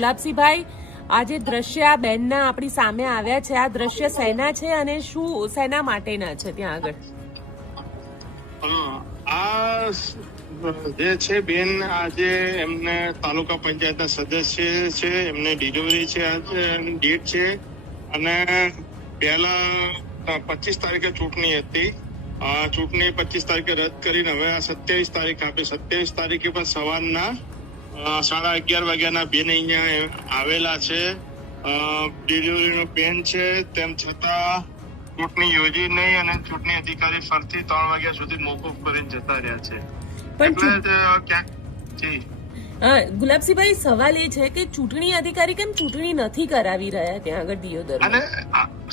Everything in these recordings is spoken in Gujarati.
ગુલાબસિંહભાઈ, આ જે દ્રશ્ય આ બેનના આપણી સામે આવ્યા છે, આ દ્રશ્ય શેના છે અને શું શેના માટેના છે ત્યાં આગળ? આ જે છે બેન, આજે એમને તાલુકા પંચાયતના સદસ્ય છે, એમને ડિલિવરી છે, ડેટ છે અને પહેલા 25 તારીખે ચૂંટણી હતી. ચૂંટણી 25 તારીખે રદ કરીને હવે 27 તારીખ આપી. 27 તારીખે પણ સવારના 11:30 વાગ્યાના બેન અહીંયા આવેલા છે. ડિલિવરીનો પેન છે, તેમ છતાં ચૂંટણી યોજી નહીં અને ચૂંટણી અધિકારી ફરતી 3 વાગ્યા સુધી મોકૂફ કરીને જતા રહ્યા છે. ગુલાબસિંહભાઈ, સવાલ એ છે કે ચૂંટણી અધિકારી કેમ ચૂંટણી નથી કરાવી રહ્યા ત્યાં આગળ દિયોદર? અને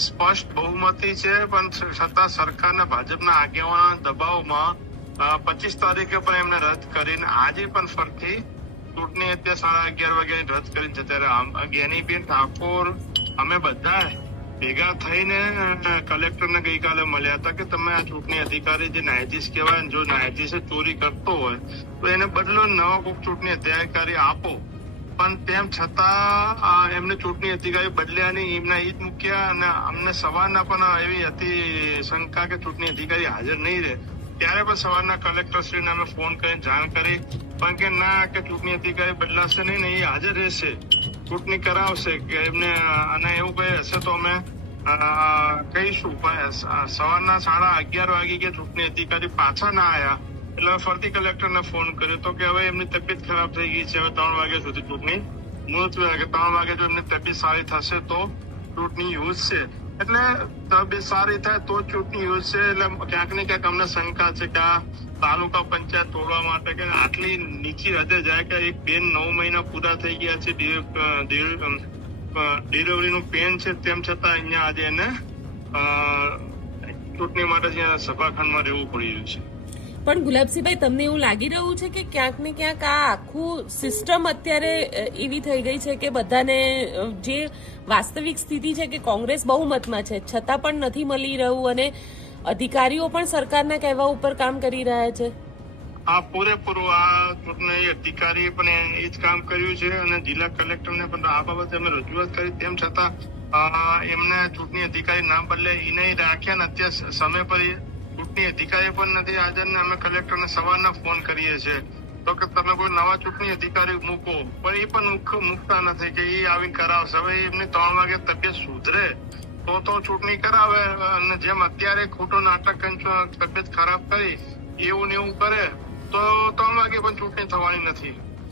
સ્પષ્ટ બહુમતી છે, પણ છતાં સરકારના ભાજપના આગેવાનોના દબાવમાં 25 તારીખે પણ એમને રદ કરીને આજે પણ ફરતી ચૂંટણી અત્યારે 11:30 વાગ્યાની રદ કરીને જતા રહ્યા. જ્ઞાનીબેન ઠાકોર અમે બધા ભેગા થઈને કલેક્ટરને ગઈકાલે મળ્યા હતા કે તમે આ ચૂંટણી અધિકારી જે ન્યાયાધીશ કહેવાય, જો ન્યાયાધીશ ચોરી કરતો હોય તો એને બદલો નવા કોઈક ચૂંટણી અધિકારી આપો. પણ તેમ છતાં એમને ચૂંટણી અધિકારી બદલ્યા નહીં, એમના ઈ જ મૂક્યા. અને અમને સવારના પણ એવી હતી શંકા કે ચૂંટણી અધિકારી હાજર નહીં રહે, ત્યારે પણ સવારના કલેક્ટરશ્રીને અમે ફોન કરીને જાણ કરી, પણ કે ના, કે ચૂંટણી અધિકારી બદલાશે નહીં ને એ હાજર રહેશે, ચૂંટણી કરાવશે કે એમને, અને એવું કઈ હશે તો અમે કહીશું. પણ સવારના 11:30 વાગે કે ચૂંટણી અધિકારી પાછા ના આવ્યા એટલે ફરતી કલેક્ટરને ફોન કર્યો તો કે હવે એમની તબિયત ખરાબ થઈ ગઈ છે, હવે 3 વાગ્યા સુધી ચૂંટણી મુલતવી, કે 3 વાગે જો એમની તબિયત સારી થશે તો ચૂંટણી યોજશે. એટલે તબિયત સારી થાય તો ચૂંટણી યોજશે. એટલે ક્યાંક ને ક્યાંક અમને શંકા છે કે આ તાલુકા પંચાયત તોડવા માટે કે આટલી નીચી હદે જાય કે એક બેન 9 મહિના પૂરા થઈ ગયા છે, ડિલિવરીનું પેન છે, તેમ છતાં અહીંયા આજે એને ચૂંટણી માટે સભાખંડમાં રહેવું પડી રહ્યું છે. પણ ગુલાબસિંહભાઈ, તમને એવું લાગી રહ્યું છે કે ક્યાંક ને ક્યાંક આ આખું સિસ્ટમ અત્યારે એવી થઈ ગઈ છે કે બધાને જે વાસ્તવિક સ્થિતિ છે કે કોંગ્રેસ બહુમતમાં છે છતાં પણ નથી મળી રહ્યું અને અધિકારીઓ પણ સરકારના કહેવા ઉપર કામ કરી રહ્યા છે? હા, પૂરેપૂરું આ ચૂંટણી અધિકારીએ પણ એ જ કામ કર્યું છે અને જિલ્લા કલેક્ટરને પણ આ બાબતે અમે રજૂઆત કરી, તેમ છતાં એમને ચૂંટણી અધિકારી નામ બદલે એ નહીં રાખ્યા ને અત્યારે સમય પર ચૂંટણી અધિકારી પણ નથી હાજર ને અમે કલેક્ટરને સવારના ફોન કરીએ છીએ તો કે તમે કોઈ નવા ચૂંટણી અધિકારી મૂકો, પણ એ પણ મૂકતા નથી કે એ આવીને કરાવશે. હવે એમની 3 વાગે તબિયત સુધરે તો ચૂંટણી કરાવે, અને જેમ અત્યારે ખોટો નાટક તબિયત ખરાબ કરી એવું ને એવું કરે તો 3 વાગે પણ ચૂંટણી થવાની નથી.